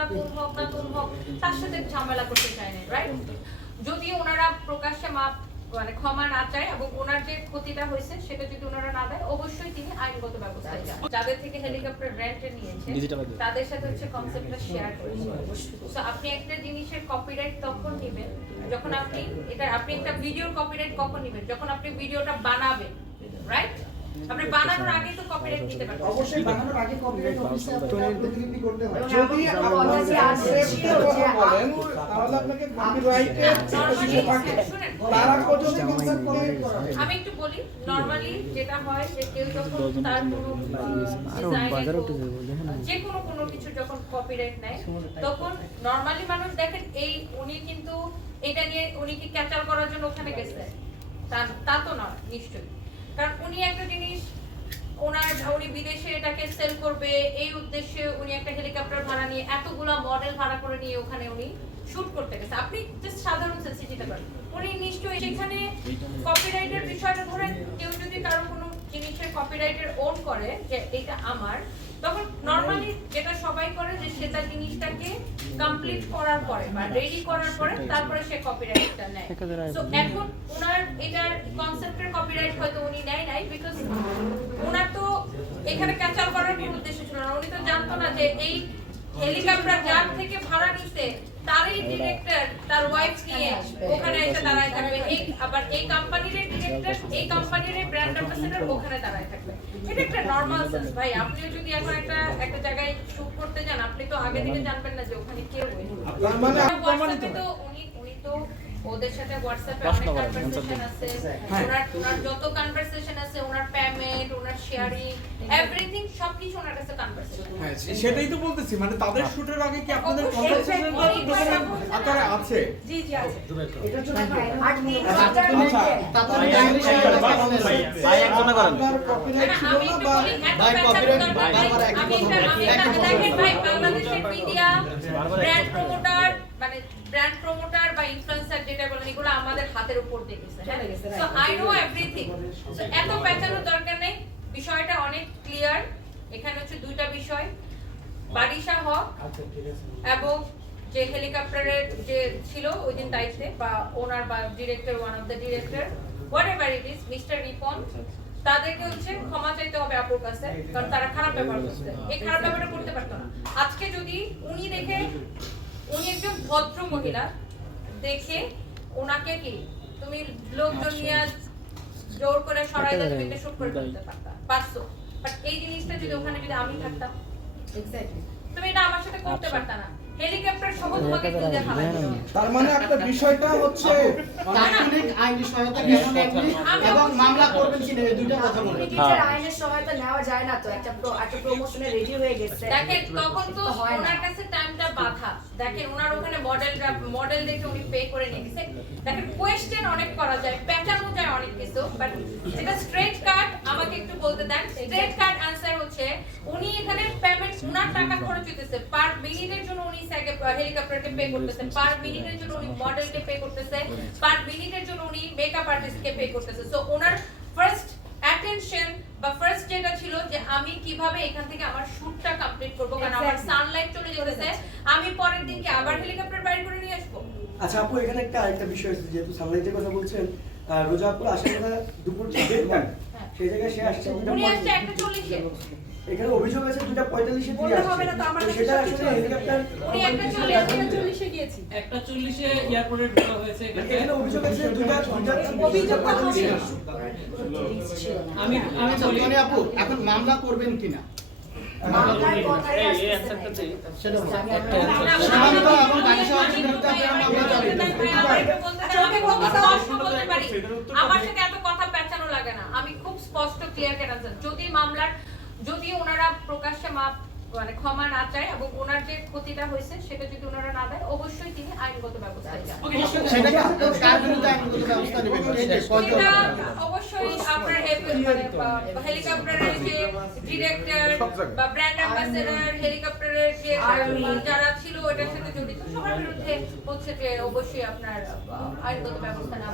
নতুন হোক নতুন হোক তার সাথে ঝামেলা করতে চায় না রাইট যদি ওনারা প্রকাশ্যে মাপ মানে ক্ষমা না চায় এবং ওনার যে ক্ষতিটা হয়েছে সেটা যদি ওনারা না দেয় অবশ্যই তিনি আইনগত ব্যবস্থায় যান যাদের থেকে হেলিকপ্টার রেন্টে নিয়েছে তাদের সাথে হচ্ছে কনসেপ্টটা শেয়ার করেছে। আপনি একটা জিনিসের কপিরাইট তখন নেবেন যখন আপনি এটা আপনি একটা ভিডিওর কপিরাইট কখন নেবেন? যখন আপনি ভিডিওটা বানাবেন রাইট আপনি বানানোর আগেই তো কপিরাইট নিতে পারবেন। অবশ্যই বানানোর আগে কপিরাইট অফিসে করতে হয় যদি যে আছে যে বলেন তাহলে আপনাকে শুনেন, তারা পর্যন্ত কনসার্ট কপিরাইট করা আমি একটু বলি নরমালি যেটা হয় যে কেউ যখন তার কোনো যে কোনো কোনো কিছু যখন কপিরাইট নেয় তখন নরমালি মানুষ দেখেন এই উনি কিন্তু এটা নিয়ে উনি কি ক্যাচাল করার জন্য ওখানে গেছে? তা তা তো নয় নিশ্চয়ই। কারণ উনি একটা জিনিস ওনার উনি বিদেশে এটাকে সেল করবে এই উদ্দেশ্যে উনি একটা হেলিকপ্টার ভাড়া নিয়ে এতগুলা মডেল ভাড়া করে নিয়ে ওখানে উনি শুট করতে গেছে। আপনি জাস্ট সাধারণ সেন্সিটিভিটা করেন উনি নিশ্চয়ই সেখানে কপিরাইটের বিষয়টা ধরেন কেউ যদি কারও কোনো জিনিসের কপিরাইটের ওন করে যে এটা আমার তখন নরমালি যেটা সবাই করে যে সে তার জিনিসটাকে কমপ্লিট করার পরে বা রেডি করার পরে তারপরে সে কপিরাইটটা নেয়। তো এখন ওনার এটার কনসেপ্টের কপিরাইট হয়তো উনি নেয় নাই বিকজ ওনার তো এখানে ক্যাচাল করার কোনো উদ্দেশ্য ছিল না। উনি তো জানতো না যে এই হেলিকপ্টার যার থেকে ভাড়া নিতে তারই ডিরেক্টর তার ওয়াইফ নিয়ে ওখানে এসে দাঁড়ায় থাকবে। এই আবার এই কোম্পানির ডিরেক্টর এই কোম্পানির ব্র্যান্ড অ্যাম্বাসেডর ওখানে দাঁড়ায় থাকবে। এটা একটা নরমাল সেন্স ভাই আপনিও যদি এখন একটা একটা জায়গায় শুট করতে যান আপনি তো আগে থেকে জানবেন না যে ওখানে কে ওয়েট তার মানে আপনি প্রমাণিত তো উনি উনি তো ওদের সাথে হোয়াটসঅ্যাপে অনেক কনভারসেশন আছে হ্যাঁ। ওনার ওনার যত কনভারসেশন আছে ওনার পেমেন্ট ওনার শেয়ারিং এভরিথিং সবকিছু ওনার কাছে কনভারসেশন হ্যাঁ সেটাই তো বলতেছি মানে তাদের শুটের আগে কি আপনাদের। আকারে আছে? জি জি আছে। এটার জন্য আচ্ছা, ভাই করেন। আপনার copyright না, ছিল আমি না একটু বা বলি, এত ভাই পেঁচানো বারবার একই কথা একটা- বলছি, আমি একই একটা- কথা দেখেন। ভাই, বাংলাদেশের মিডিয়া ব্র্যান্ড প্রমোটার মানে ব্র্যান্ড প্রমোটার বা ইনফ্লুয়েন্সার যেটা আমাদের হাতের উপর দিয়ে গেছে so I know everything so এত পেঁচানোর দরকার নেই বিষয়টা অনেক ক্লিয়ার এখানে হচ্ছে দুইটা বিষয়। বারিশা হক এবং যে হেলিকপ্টারের যে ছিল ওই দিন দায়িত্বে বা ওনার বা director one of the director whatever it is mister Ripon তাদেরকে হচ্ছে ক্ষমা চাইতে হবে আপুর কাছে কারণ তারা খারাপ ব্যবহার করছে। এই খারাপ ব্যবহারটা করতে পারতো না। আজকে যদি উনি দেখে উনি একজন ভদ্র মহিলা দেখে ওনাকে কি? তুমি লোকজন নিয়ে জোর করে সরাই দিতে তুমি শুট করে ফেলতে পারতা। পারছ? বাট এই জিনিসটা যদি ওখানে যদি আমি থাকতাম। এক্স্যাক্টলি তুমি এটা আমার সাথে করতে পারতা না। হেলিকপ্টার সহ তোমাকে তুলতে ফালাই তার মানে আপনার বিষয়টা হচ্ছে তাৎক্ষণিক আইনি সহায়তা কেন নেননি এবং মামলা করবেন কিনা এই দুইটা কথা বলেন। নিজের আইনের সহায়তা নেওয়া যায় না তো। একটা একটা প্রমোশনে রেডি হয়ে গেছে। দেখেন তখন তো হয়। ওনার কাছে টাইমটা বাধা। দেখেন ওনার ওখানে মডেল মডেল দেখে উনি পে করে নিয়ে গেছে। দেখেন কোয়েশ্চেন অনেক করা যায়। যায় অনেক কিছু বাট যেটা স্ট্রেট কাট আমাকে একটু বলতে দেন। স্ট্রেট কাট আনসার হচ্ছে উনি এখানে পেমেন্ট ওনার টাকা খরচ হইতেছে। পার মিনিটের জন্য উনি হেলিকপ্টারকে পে করতেছে। পার মিনিটের জন্য উনি মডেলকে পে করতেছে। পার মিনিটের জন্য উনি মেকআপ আর্টিস্টকে পে করতেছে। সো ওনার ফার্স্ট অ্যাটেনশন বা ফার্স্ট যেটা ছিল যে আমি কীভাবে এখান থেকে আমার শুটটা কমপ্লিট করব কারণ আমার সানলাইট চলে যেতেছে। আমি পরের দিনকে আবার হেলিকপ্টার বাইরে করে নিয়ে আসব? আচ্ছা আপু এখানে একটা আরেকটা বিষয় আছে যেহেতু সানলাইটের কথা বলছেন আহ, রোজা আসার কথা দুপুর দেড় হ্যাঁ। সেই জায়গায় সে আসছে এখানে অভিযোগ আছে দুটা পঁয়তাল্লিশে দিয়ে আসছে সেটা আসলে হেলিকপ্টার একটা চল্লিশে এয়ারপোর্টে ঢোকা হয়েছে এখানে। অভিযোগ আছে দুটা অভিযোগ। আমি আমি আচ্ছা বলি মানে আপু এখন মামলা করবেন কিনা। সেটা বলুন। কত সীমান্ত বলতে চালাবেন। আমার সাথে এত কথা পেঁচানো লাগে না আমি খুব স্পষ্ট ক্লিয়ার কেন যদি মামলার যদি ওনারা প্রকাশ্যে মাপ মানে ক্ষমা না চায় এবং ওনার যে ক্ষতিটা হয়েছে সেটা যদি ওনারা না দেয় অবশ্যই তিনি আইনগত ব্যবস্থা নেবেন আপনার হেলিকপ্টারের যে ডিরেক্টর বা ব্র্যান্ড অ্যাম্বাসেডর হেলিকপ্টারের যে যারা ছিল ওটার সাথে জড়িত সবার বিরুদ্ধে হচ্ছে যে অবশ্যই আপনার আইনগত ব্যবস্থা নেওয়া